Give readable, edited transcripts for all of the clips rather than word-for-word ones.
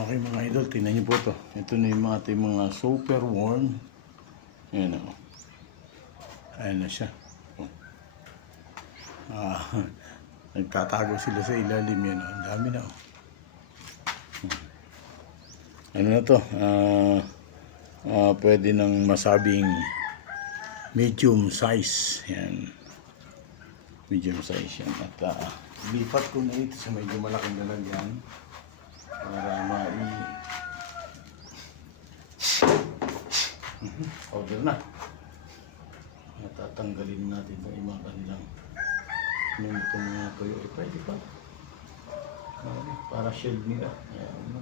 Okay mga idol, tingnan niyo po to. Ito na yung ating mga super worm. Ayan o. Ayan na siya. Ah, nagtatago sila sa ilalim yan. Ang dami na o. Ano na to? Pwede nang masabing medium size. Yan. Medium size yan. At lipat ko na ito sa medyo malaking lalagyan para powder na. Natatanggalin natin itong mga kanilang itong mga tuyo. Pwede pa. Para shield nila. Ayan.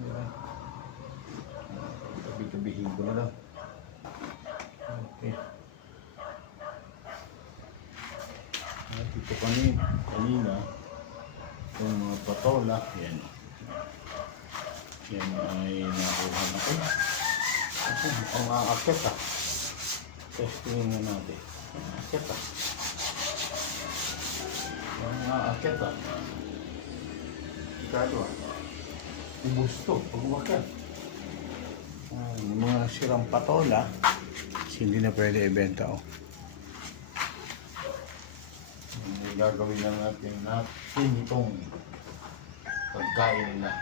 Tabi-tabihin ko na lang. Okay. At ito kanina yung mga patola. Yan. Yan ay nakuha na ko. Ang aakit ha. Testingin na natin. Ang aakit ha. Ang aakit ha. Ikado ha. Ubus to. Pag umakit. Yung mga sirang patola, hindi na pwede ibenta o. Gagawin lang natin itong pagkain nila.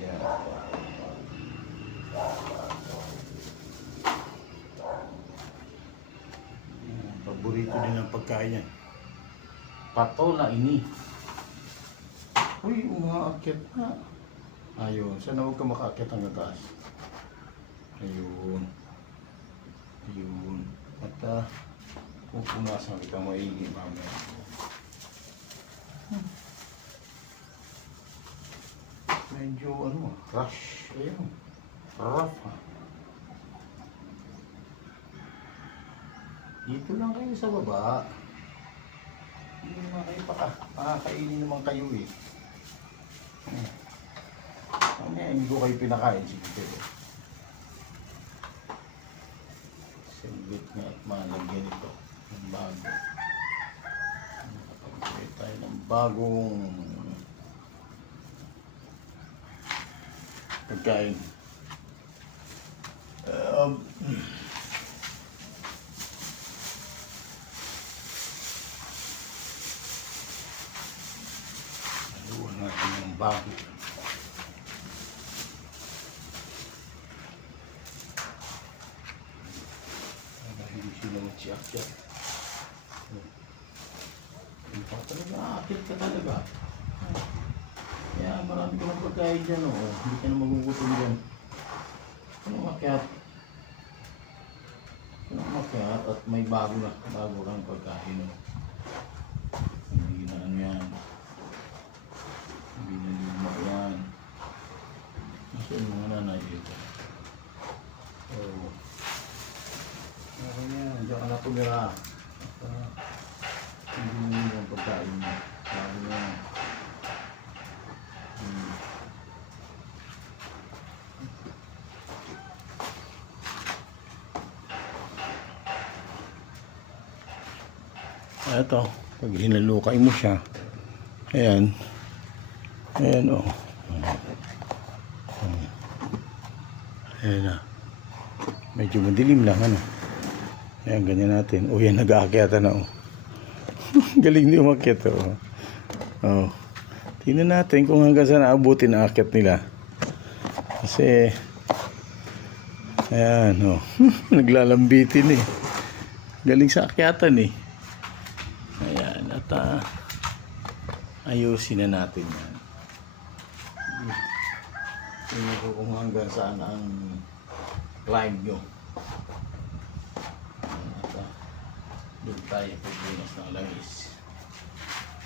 Yan. Paborito din ang pagkain yan. Patola ini. Uy, umaakit na. Ayun, sana huwag ka makaakit hanggang taas. Ayun. Ayun. At pupunasan kita maigi mamaya. Medyo rush. Ayun. Rough ha. Dito lang kayo sa baba. Hindi naman kayo pakakainin naman kayo eh. Hindi ko kayo pinakain siguro. Singlit nga at malagyan ito ng bago. Nakapagpili tayo ng bagong pagkain. Haluan natin ng bago. Siyak-siyak. Talaga, aakit ka talaga. Kaya marami ka ng pagkain dyan, o. Hindi ka na magugutom dyan. Umakyat at may bago kang pagkain, o. Hindi na yan. Hindi na lima yan. Nasa yung mga nanay dito. Okay yan, diyan ka na tumira. Hindi mo yung pagkain mo. Bago yan. Ito, pag hinalukay mo siya, ayan o. Ayan na. Medyo madilim lang, Ayan, ganyan natin. O yan, nag-aakyata na o. Galing di umakyat o. Tingnan natin kung hanggang saan naabutin ang akyat nila. Kasi, ayan o. Naglalambitin eh. Galing sa akyatan eh. Ayan, at ayusin na natin yan. Tingnan ko kung hanggang saan ang climb nyo. Doon tayo pagbunas ng langis.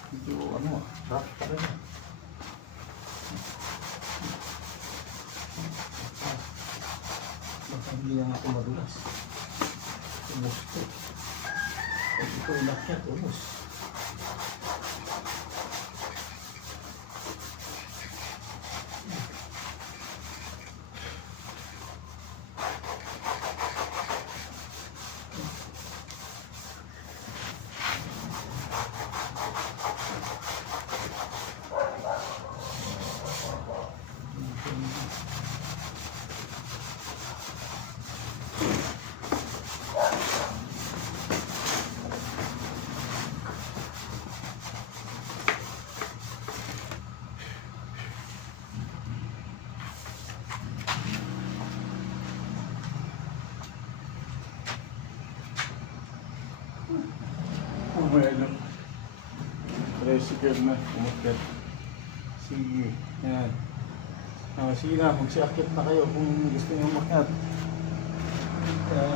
Medyo rough talaga. Baka hindi lang ako madulas. Ubus ko. Pag ito inakyat, ubus. si Ked na. Umakyat. Sige. Yan. Sige na, magsiakit na kayo kung gusto niyo umakyat. Ito.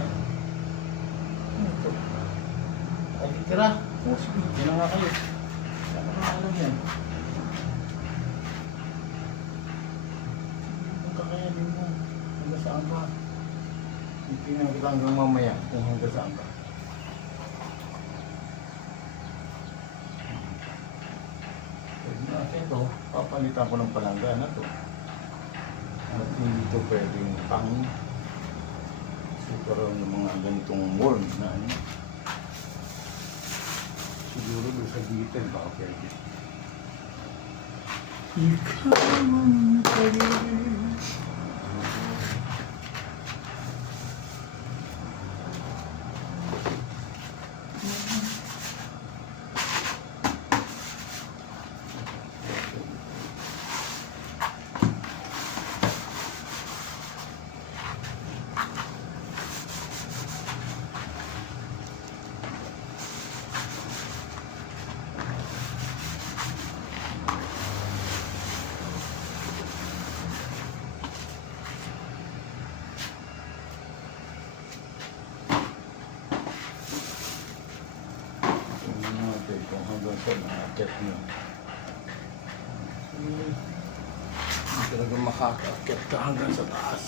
Ay, tira. O, sige. Yan na nga kayo. Saan na alam yan? Kung kakayanin mo, hanggang saan ba? Tingnan kita hanggang mamaya kung hanggang saan ba. Ito, papalitan ko ng palangga na to. At hindi ito pwedeng pang super ng mga ganitong worm na ano. Siguro doon sa detail baka pwede. Ikaw ang pwede. Kung hanggang sa nakakit nyo. Hindi talaga makakakit ka hanggang sa taas.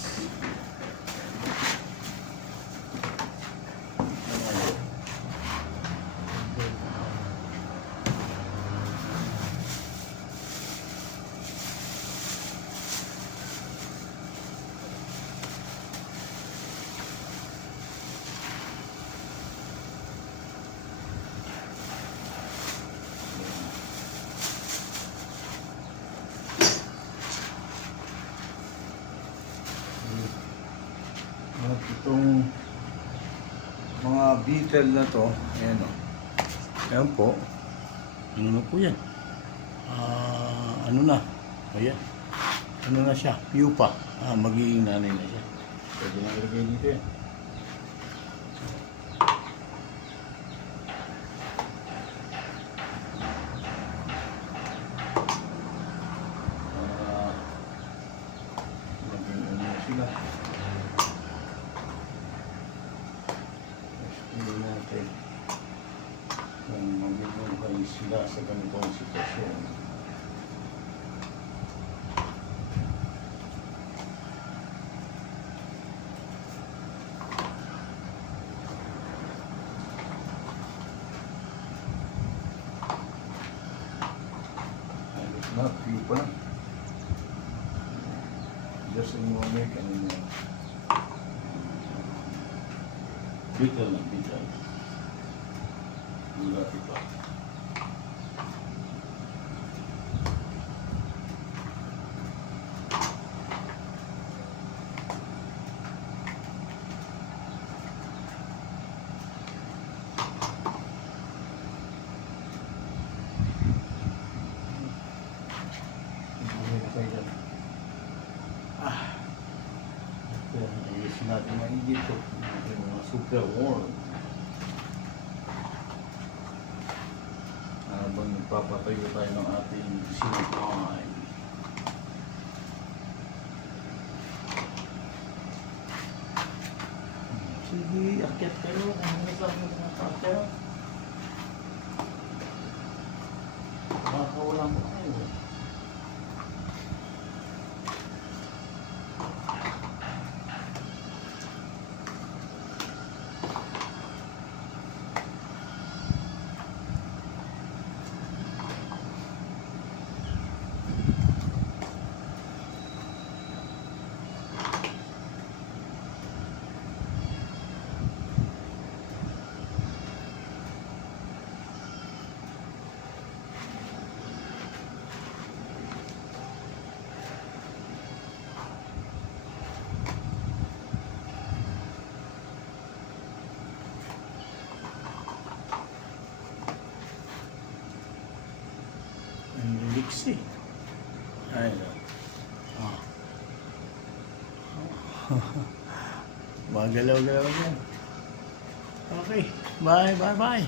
At itong mga beetle na to, ayan o. Ayan po. Ano na po yan? Ano na? Ayan. Ano na siya? Pupa. Magiging nanay na siya. Pwede na ilagay dito yan. Maging ano sila. Hindi natin kung magbibigay sila sa ganitong sitwasyon. Ayos na, pipa na. Just in one week and then bitter na bitter. Gula ito. Ayusin natin maigit ito. Mga super warm. Habang nagpapatayo tayo ng ating sinapay. Sige, akyat kayo. Kung ano sa akin mga kapwa. Makakawalan ko kayo. Liksi. Ayun. Magalaw-galaw yan. Okay. Bye.